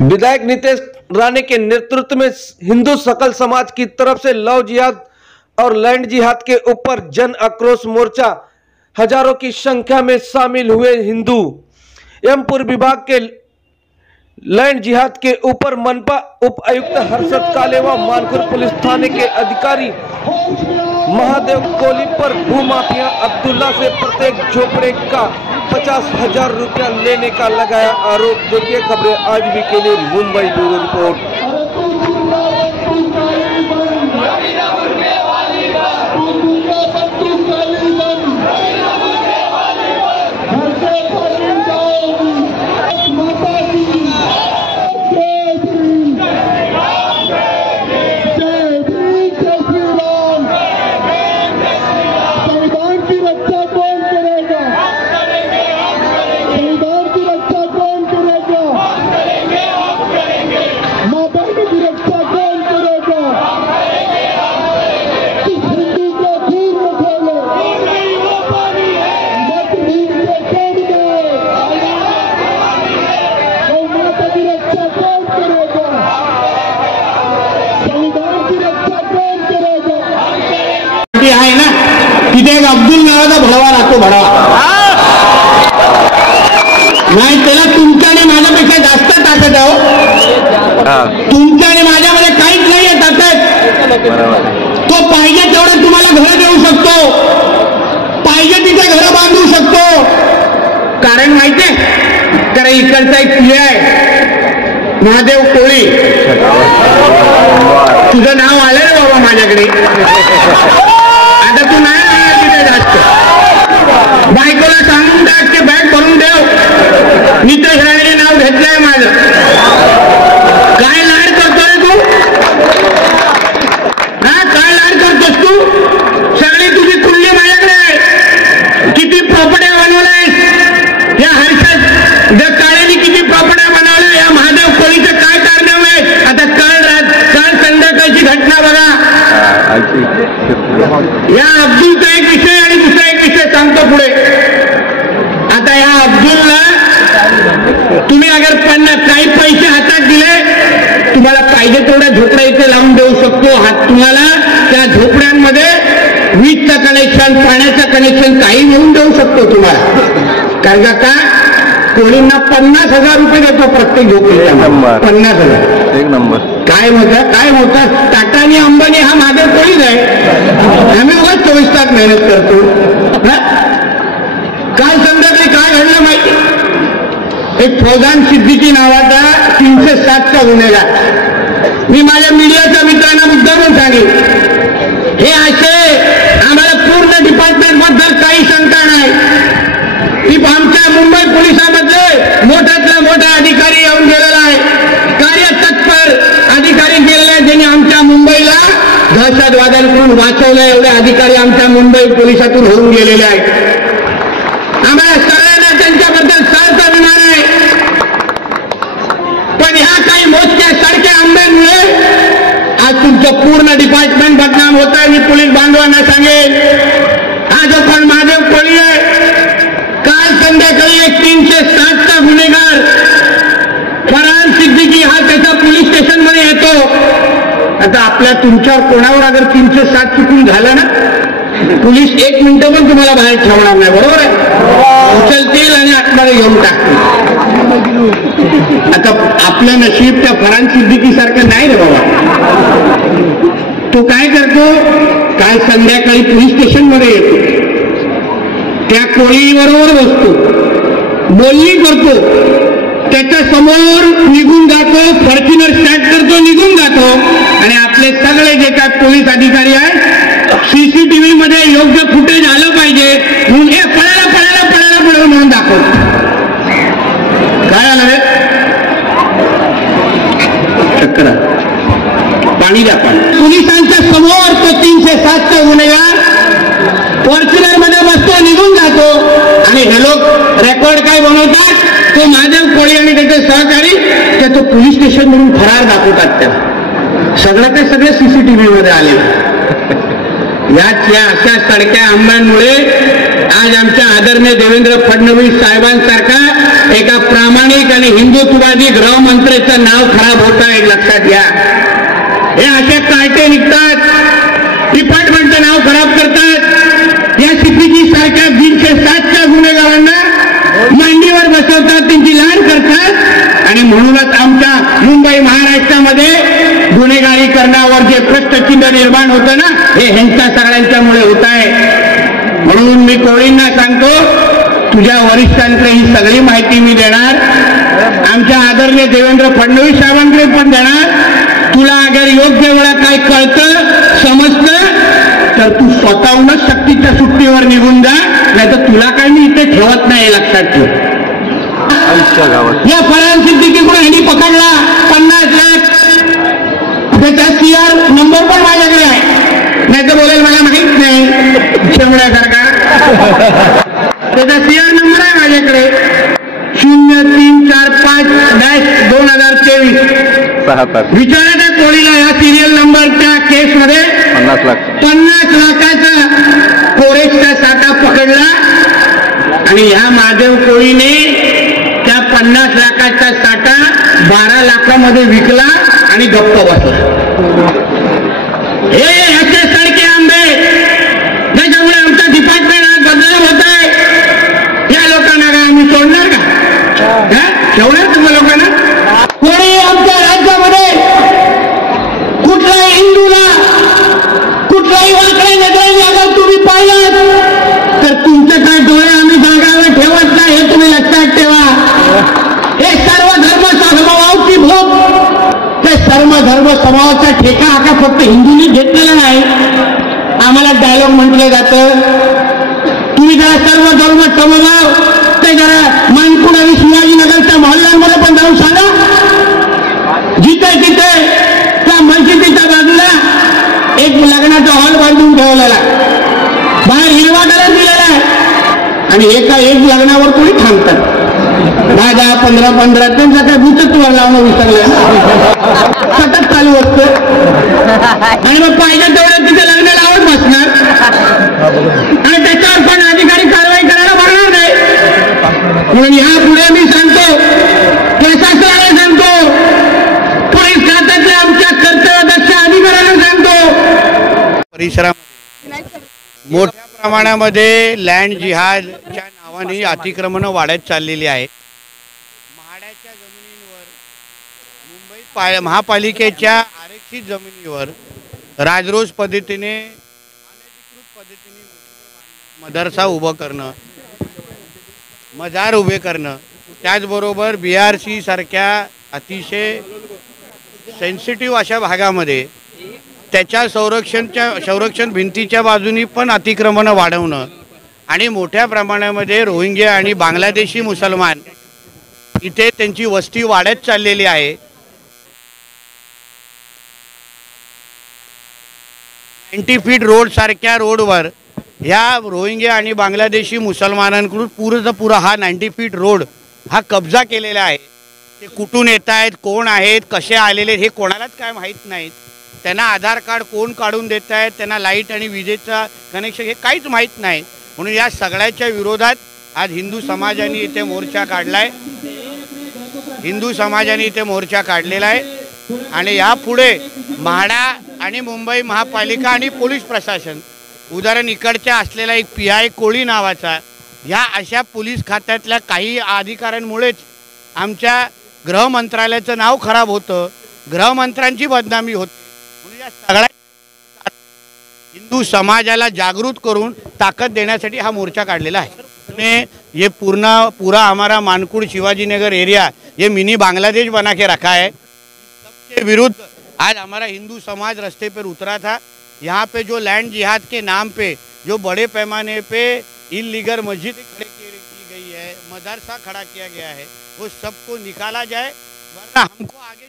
विधायक नितेश राणे के नेतृत्व में हिंदू सकल समाज की तरफ से लव जिहाद और लैंड जिहाद के ऊपर जन आक्रोश मोर्चा हजारों की संख्या में शामिल हुए हिंदू एवं पूर्व विभाग के लैंड जिहाद के ऊपर मनपा उप आयुक्त हर्षद काले व मानपुर पुलिस थाने के अधिकारी महादेव कोली पर भूमाफिया अब्दुल्ला से प्रत्येक झोपड़े का 50,000 रुपया लेने का लगाया आरोप। देखिए खबरें आज भी के लिए मुंबई ब्यूरो रिपोर्ट। आहे ना तिथे एक अब्दुल नावाचा भडवा राहतो भडवा नाही त्याला तुमच्या आणि माझ्यापेक्षा जास्त ताकद आहे तुमच्या आणि माझ्यामध्ये काहीच नाहीये ताकद तो पाहिजे तेवढं तुम्हाला घर देऊ शकतो पाहिजे तिथे घर बांधू शकतो कारण माहितीये कारण इकडचा एक पिढी आहे महादेव कोळी तुझं नाव आलं रे बाबा माझ्याकडे आता तू नाही तिथे जास्त बायकोला सांगून टाक की बॅग भरून ठेव नितेश राणे नाव घेतलंय माझं काय लाड करतोय तू हा काय लाड करतोस तू सगळी तुझी कुंडली माझ्याकडे आहे किती प्रॉपर्ट्या बनवलाय या हर्षद काळेनी किती प्रॉपर्ट्या बनवल्या या महादेव कोळीचं काय कारनाम आहे आता काल संध्याकाळची घटना बघा या अब्दुलचा एक विषय आणि दुसरा एक विषय सांगतो पुढे आता या अब्दुलला तुम्ही अगर काही पैसे हातात दिले तुम्हाला पाहिजे तेवढ्या झोपड्या इथे लावून देऊ शकतो हात तुम्हाला त्या झोपड्यांमध्ये वीजचं कनेक्शन पाण्याचं कनेक्शन काही मिळून देऊ शकतो तुम्हाला कारण का कोळींना 50,000 रुपये देतो प्रत्येक झोपडीला 50,000 एक नंबर काय होतं टाटा आणि अंबानी हा महादेव कोळीच आहे आम्ही उगाच 24 तास मेहनत करतो काल संध्याकाळी काय घडलं माहिती एक फौजान सिद्दीकी नावाचा 307चा गुन्हेगार मी माझ्या मीडियाच्या मित्रांना मुद्दामून सांगेन हे असे आम्हाला पूर्ण डिपार्टमेंट बद्दल काही शंका नाही आमच्या मुंबई पोलिसांमध्ये मोठ्यातला मोठा अधिकारी येऊन गेलेला आहे कार्यतत्पर अधिकारी गेलेले ज्यांनी आमच्या मुंबईला दहशतवाद्यांकडून वाचवलं एवढे अधिकारी आमच्या मुंबई पोलिसातून होऊन गेलेले आहेत आम्हाला सगळ्यांना त्यांच्याबद्दल सार्थ अभिमान आहे पण ह्या काही मोजक्या सारख्या आमदारांमुळे आज तुमचं पूर्ण डिपार्टमेंट बदनाम होत आहे मी पोलीस बांधवांना सांगेन हा जो पण महादेव कोळी आहे काल संध्याकाळी एक 307चा गुन्हेगार फरहान सिद्दीकी हा त्याच्या पोलीस स्टेशन मध्ये येतो आता आपल्या तुमच्यावर कोणावर अगर 307 चुकून झालं ना पोलीस 1 मिनिटं पण तुम्हाला बाहेर ठेवणार नाही बरोबर आहे उचलतील आणि आतमध्ये घेऊन टाकतील आता आपलं नशीब त्या फरहान सिद्दीकी सारखं नाही रे बाबा तो काय करतो काल संध्याकाळी पोलीस स्टेशन मध्ये येतो त्या कोळीबरोबर बसतो बोलणी करतो त्याच्या समोर निघून जातो फॉर्च्युनर स्टार्ट करतो निघून जातो आणि आपले सगळे जे काय पोलीस अधिकारी आहेत सीसीटीव्ही मध्ये योग्य फुटेज आलं पाहिजे म्हणून हे पळायला म्हणून दाखवतो काय आलं रे चक्कर पाणी द्या पाणी पोलिसांच्या समोर तो 307चा गुन्हेगार फॉर्च्युनर मध्ये बसतो निघून जातो आणि हे लोक रेकॉर्ड काय बनवतात तो महादेव कोळी आणि त्याचे सहकारी त्या तो पोलीस स्टेशन म्हणून फरार दाखवतात त्याला सगळं ते सगळे सीसीटीव्ही मध्ये आले या अशा सडक्या आमदारांमुळे आज आमच्या आदरणीय देवेंद्र फडणवीस साहेबांसारखा एका प्रामाणिक आणि हिंदुत्ववादी गृहमंत्र्याचं नाव खराब होत आहे, लक्षात घ्या. हे असे कार्टे निघतात, डिपार्टमेंटचं नाव खराब करतात. या सिद्दीकी सारख्या 207च्या गुन्हेगारांना मांडीवर बसवतात, त्यांची लाड करतात. आणि म्हणूनच आमच्या मुंबई महाराष्ट्रामध्ये गुन्हेगारीकरणावर जे प्रश्नचिन्ह निर्माण होतं ना, हे ह्यांच्या सगळ्यांच्यामुळे होत आहे. म्हणून मी कोळींना सांगतो, तुझ्या वरिष्ठांकडे ही सगळी माहिती मी देणार, आमच्या आदरणीय देवेंद्र फडणवीस साहेबांकडे पण देणार. तुला अगर योग्य वेळा काय कळतं समजतं तर तू स्वतःहूनच सक्तीच्या सुट्टीवर निघून जा, नाही तर तुला काय मी इथे ठेवत नाही, लक्षात ठेव. या फरहान सिद्दीकीकडून ह्यांनी पकडला 50 लाख, त्याचा CR नंबर पण माझ्याकडे आहे, नाही तर बोलेल मला माहित नाही शेवण्यासारखा. त्याचा CR नंबर आहे माझ्याकडे 0345-2023. विचारा त्या कोळीला या सिरियल नंबरच्या केसमध्ये 50 लाखाचा फोरेक्सचा साठा पकडला आणि ह्या महादेव कोळीने त्या 50 लाखाचा साठा 12 लाखामध्ये विकला आणि गप्प बसला. हे ह्याच्यासारखे आंबे त्याच्यामुळे आमचं डिपार्टमेंट बदनाम होत आहे. या लोकांना काय आम्ही सोडणार का? ठेवणार तुम्हा लोकांना? कोणी आमच्या राज्यामध्ये कुठल्याही हिंदूला कुठल्याही वाकड्या नजरेने अगर तुम्ही पाहिलं तर तुमचे काय डोळे आम्ही जागावर ठेवत नाही, हे तुम्ही लक्षात ठेवा. हे सर्व धर्म समभावाची भोग, ते सर्व धर्म समभावाचा ठेका हा का फक्त हिंदूंनी घेतलेला नाही. आम्हाला डायलॉग म्हटलं जातं, तुम्ही जरा सर्व धर्म समभाव ते जरा मानकुड आणि शिवाजीनगरच्या मोहल्ल्यांमध्ये पण जाऊन सांगा. जिथे जिथे त्या मस्जिदीच्या बाजूला एक लग्नाचा हॉल बांधून ठेवलेला, बाहेर हिरवा कलर दिलेला आहे आणि एक लग्नावर कोणी थांबतात 10, 15 त्यांचा काय भूतत्व लावणं विसरलं सतत चालू असतं. आणि मग पाहिजे तेवढं तिथे लग्न लावत बसणार आणि त्याच्यावर पण अधिकारी कारवाई करायला बघणार नाही. म्हणून यापुढे मी सांगतो, प्रशासनाला सांगतो, पोलीस खात्यातल्या आमच्या कर्तव्यदक्ष अधिकाऱ्यांना सांगतो, परिसरामध्ये मोठ्या प्रमाणामध्ये लँड जिहादच्या नावाने अतिक्रमणं वाढत चाललेली आहेत. म्हाडाच्या जमिनींवर, मुंबई महापालिकेच्या आरक्षित जमिनीवर राजरोस पद्धतीने अनधिकृत पद्धतीने मदरसा उभं करणं, मजार उभे करणं, त्याचबरोबर BRC सारख्या अतिशय सेन्सिटिव्ह अशा भागामध्ये त्याच्या संरक्षण भिंतीच्या बाजूनी पण अतिक्रमणं वाढवणं आणि मोठ्या प्रमाणामध्ये रोहिंग्या आणि बांगलादेशी मुसलमान इथे त्यांची वस्ती वाढत चाललेली आहे. 90 फीट रोड सारख्या रोडवर ह्या रोहिंग्या आणि बांगलादेशी मुसलमानांकडून पुरा हा 90 फीट रोड हा कब्जा केलेला आहे. ते कुठून येत आहेत, कोण आहेत, कसे आलेले हे कोणालाच काय माहीत नाहीत. त्यांना आधार कार्ड कोण काढून देत आहेत, त्यांना लाईट आणि विजेचा कनेक्शन हे काहीच माहीत नाही. म्हणून या सगळ्याच्या विरोधात आज हिंदू समाजाने इथे मोर्चा काढला आहे. हिंदू समाजाने इथे मोर्चा काढलेला आहे आणि यापुढे म्हाडा आणि मुंबई महापालिका आणि पोलीस प्रशासन, उदाहरण इकडच्या असलेला एक PI कोळी नावाचा, ह्या अशा पोलीस खात्यातल्या काही अधिकाऱ्यांमुळेच आमच्या गृहमंत्रालयाचं नाव खराब होतं, गृहमंत्र्यांची बदनामी होती. म्हणून या सगळ्या हिंदू समाजाला जागृत करून ताकद देण्यासाठी हा मोर्चा काढलेला आहे. ये पूरा हमारा मानकुड़ शिवाजीनगर एरिया ये मिनी बांग्लादेश बना के रखा है. सबके विरुद्ध आज हमारा हिंदू समाज रास्ते पर उतरा था. यहाँ पे जो लैंड जिहाद के नाम पे जो बड़े पैमाने पे इल्लीगल मस्जिद खड़े की गई है, मदरसा खड़ा किया गया है, वो सबको निकाला जाए, वरना हमको आगे